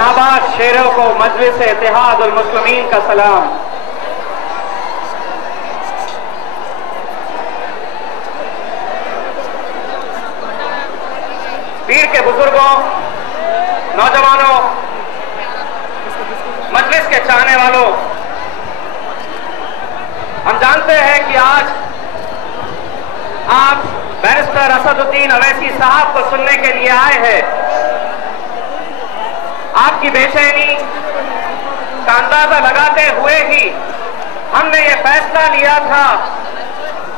जाबाज शेरों को मजलिस इत्तेहाद उल मुस्लिमीन का सलाम। पीर के बुजुर्गों, नौजवानों, मजलिस के चाहने वालों, हम जानते हैं कि आज आप बैरिस्टर असदुद्दीन अवैसी साहब को सुनने के लिए आए हैं। आपकी बेचैनी का अंदाजा लगाते हुए ही हमने ये फैसला लिया था,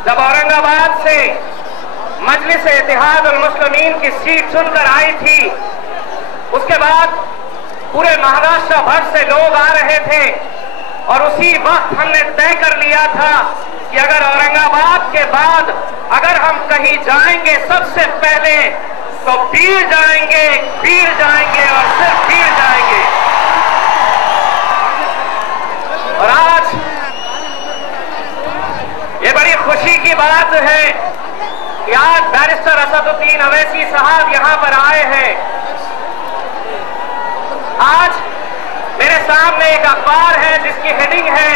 जब औरंगाबाद से मजलिस इत्तेहाद उल मुस्लिमीन की सीट चुनकर आई थी, उसके बाद पूरे महाराष्ट्र भर से लोग आ रहे थे और उसी वक्त हमने तय कर लिया था कि अगर औरंगाबाद के बाद अगर हम कहीं जाएंगे सबसे पहले तो पीर जाएंगे और सिर्फ पीर जाएंगे। और आज ये बड़ी खुशी की बात है कि आज बैरिस्टर असदुद्दीन अवैसी साहब यहां पर आए हैं। आज मेरे सामने एक अखबार है जिसकी हेडिंग है,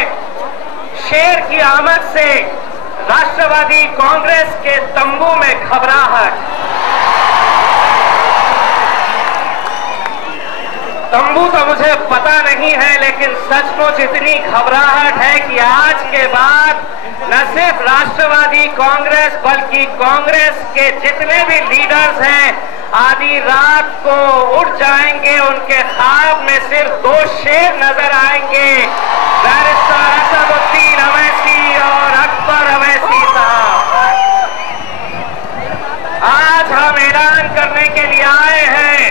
शेर की आमद से राष्ट्रवादी कांग्रेस के तंबू में घबराहट। तंबू तो मुझे पता नहीं है, लेकिन सचमुच इतनी घबराहट है कि आज के बाद न सिर्फ राष्ट्रवादी कांग्रेस बल्कि कांग्रेस के जितने भी लीडर्स हैं आधी रात को उठ जाएंगे, उनके ख्वाब में सिर्फ दो शेर नजर आएंगे, बैरिस्टर असदुद्दीन अवैसी और अकबर अवैसी साहब। आज हम ऐलान करने के लिए आए हैं,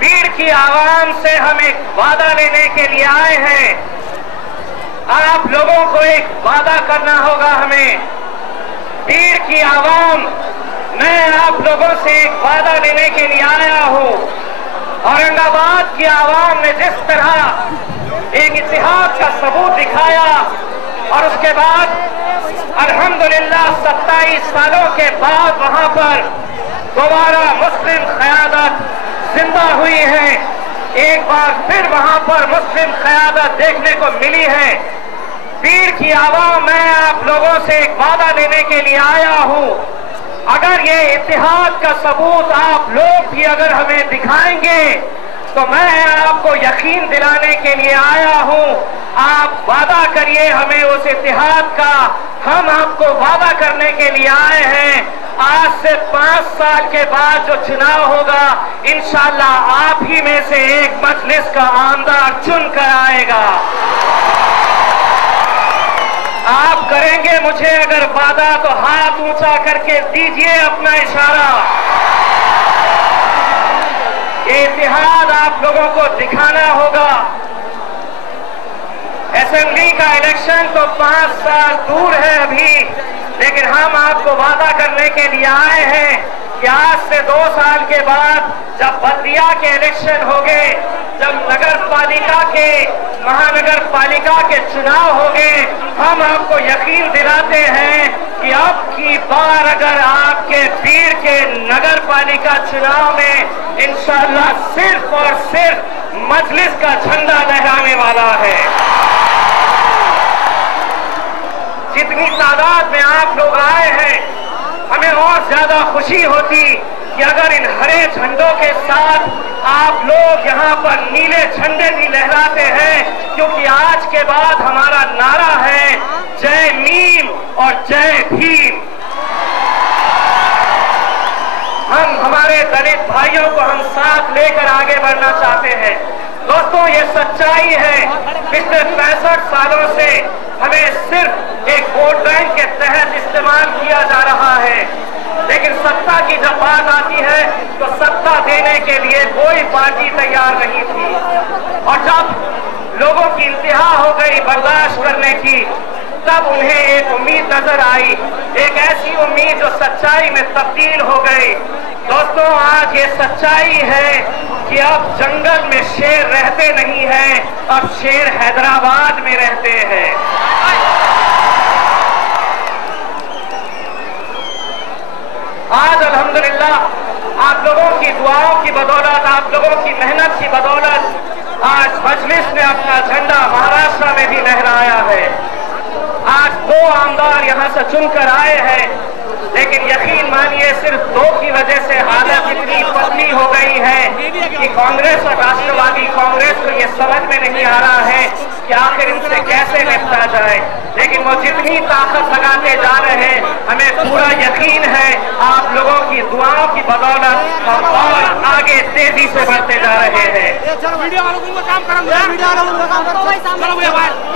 पीर की आवाम से हम एक वादा लेने के लिए आए हैं। आप लोगों को एक वादा करना होगा हमें, पीर की आवाम, मैं आप लोगों से एक वादा लेने के लिए आया हूं। औरंगाबाद की आवाम ने जिस तरह एक इतिहास का सबूत दिखाया और उसके बाद अल्हम्दुलिल्लाह 27 सालों के बाद वहां पर दोबारा मुस्लिम क़यादत जिंदा हुई है, एक बार फिर वहां पर मुस्लिम क़यादत देखने को मिली है। पीर की आवाम, मैं आप लोगों से एक वादा लेने के लिए आया हूं, अगर ये इत्तेहाद का सबूत आप लोग भी अगर हमें दिखाएंगे तो मैं आपको यकीन दिलाने के लिए आया हूं। आप वादा करिए हमें उस इत्तेहाद का, हम आपको वादा करने के लिए आए हैं। आज से 5 साल के बाद जो चुनाव होगा, इंशाअल्लाह आप ही में से एक मजलिस का आमदार चुन कर आएगा। आप करेंगे मुझे अगर वादा तो हाथ ऊंचा करके दीजिए अपना इशारा। ये इत्तेहाद आप लोगों को दिखाना होगा। असेंबली का इलेक्शन तो 5 साल दूर है अभी, लेकिन हम आपको वादा करने के लिए आए हैं कि आज से 2 साल के बाद जब बल्दिया के इलेक्शन होंगे, जब नगर पालिका के, महानगर पालिका के चुनाव होंगे, हम आपको यकीन दिलाते हैं कि अब की बार अगर आपके पीर के नगर पालिका चुनाव में इंशाअल्लाह सिर्फ और सिर्फ मजलिस का झंडा लहराने वाला है। जितनी तादाद में आप लोग आए हैं, हमें और ज्यादा खुशी होती कि अगर इन हरे झंडों के साथ आप लोग यहाँ पर नीले झंडे भी लहराते हैं, क्योंकि आज के बाद हमारा नारा है जय मीम और जय भीम। हम हमारे दलित भाइयों को हम साथ लेकर आगे बढ़ना चाहते हैं। दोस्तों, ये सच्चाई है, पिछले 65 सालों से हमें सिर्फ एक वोट बैंक के तहत इस्तेमाल किया जा रहा है, लेकिन सत्ता की जब बात आती है तो सत्ता देने के लिए कोई पार्टी तैयार नहीं थी। और जब लोगों की इंतहा हो गई बर्दाश्त करने की, तब उन्हें एक उम्मीद नजर आई, एक ऐसी उम्मीद जो सच्चाई में तब्दील हो गई। दोस्तों, आज ये सच्चाई है कि अब जंगल में शेर रहते नहीं हैं, अब शेर हैदराबाद में रहते हैं। आज अल्हम्दुलिल्लाह आप लोगों की दुआओं की बदौलत, आप लोगों की मेहनत की बदौलत आज मजलिस ने अपना झंडा महाराष्ट्र में भी लहराया है। आज 2 आमदार यहां से चुनकर आए हैं, लेकिन यकीन मानिए सिर्फ 2 की वजह से हालत इतनी पतली हो गई है कि कांग्रेस और राष्ट्रवादी कांग्रेस को यह समझ में नहीं आ रहा है कि आखिर इनसे कैसे निपटा जाए। लेकिन वो जितनी ताकत लगाते जा रहे हैं, हमें पूरा यकीन है आप लोगों की दुआओं की बदौलत हम और आगे तेजी से बढ़ते जा रहे हैं।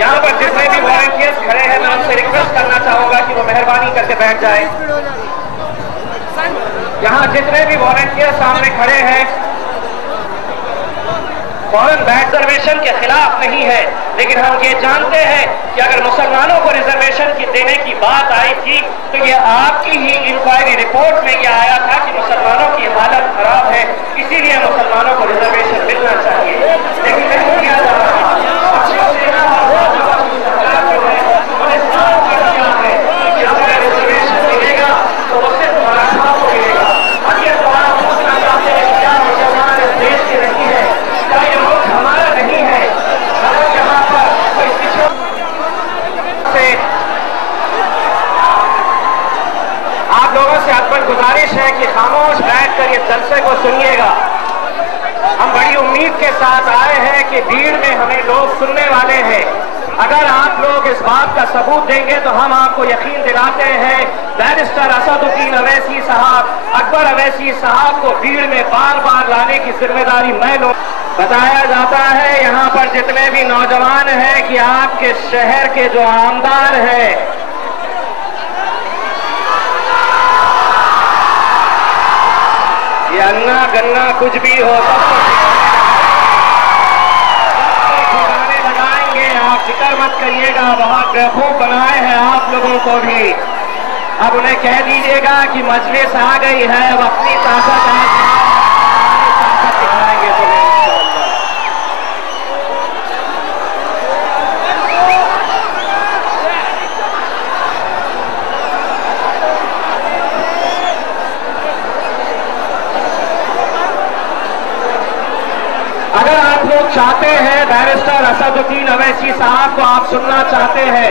यहाँ पर जितने भी वॉलंटियर्स खड़े हैं, मैं उनसे रिक्वेस्ट करना चाहूंगा कि वो मेहरबानी करके बैठ जाए। यहाँ जितने भी वॉलंटियर सामने खड़े हैं, फौरन बैठ रिजर्वेशन के खिलाफ नहीं है, लेकिन हम ये जानते हैं कि अगर मुसलमानों को रिजर्वेशन की देने की बात आई थी तो ये आपकी ही इंक्वायरी रिपोर्ट में ये आया था कि मुसलमानों की हालत खराब है, इसीलिए मुसलमानों को रिजर्वेशन मिलना चाहिए, लेकिन नहीं किया जा रहा है। गुजारिश है कि खामोश बैठकर ये जलसे को सुनिएगा। हम बड़ी उम्मीद के साथ आए हैं कि भीड़ में हमें लोग सुनने वाले हैं। अगर आप लोग इस बात का सबूत देंगे तो हम आपको यकीन दिलाते हैं बैरिस्टर असदुद्दीन अवैसी साहब, अकबर अवैसी साहब को भीड़ में बार बार लाने की जिम्मेदारी मैं लूं। बताया जाता है यहाँ पर जितने भी नौजवान हैं कि आपके शहर के जो आमदार हैं, ये अन्ना गन्ना कुछ भी हो सबको ठिकाने लगाएंगे। आप फिक्र मत करिएगा, बहुत बेवकूफ बनाए हैं आप लोगों को भी। अब उन्हें कह दीजिएगा कि मजलिस आ गई है, अब अपनी ताकत दिखाएंगे तुम्हें। अगर आप लोग चाहते हैं बैरिस्टर असदुद्दीन अवैसी साहब को आप सुनना चाहते हैं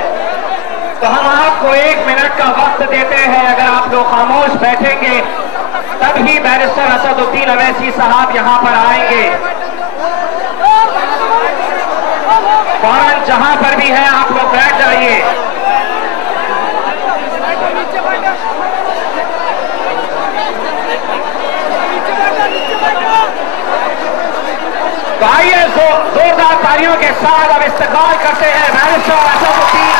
तो हम आपको 1 मिनट का वक्त देते हैं। अगर आप लोग खामोश बैठेंगे तभी बैरिस्टर असदुद्दीन अवैसी साहब यहां पर आएंगे। फौरन जहां पर भी है आप लोग बैठ जाइए। तो आइए जोरदार तालियों के साथ अब इस्तकबाल करते हैं बैरिस्टर असदुद्दीन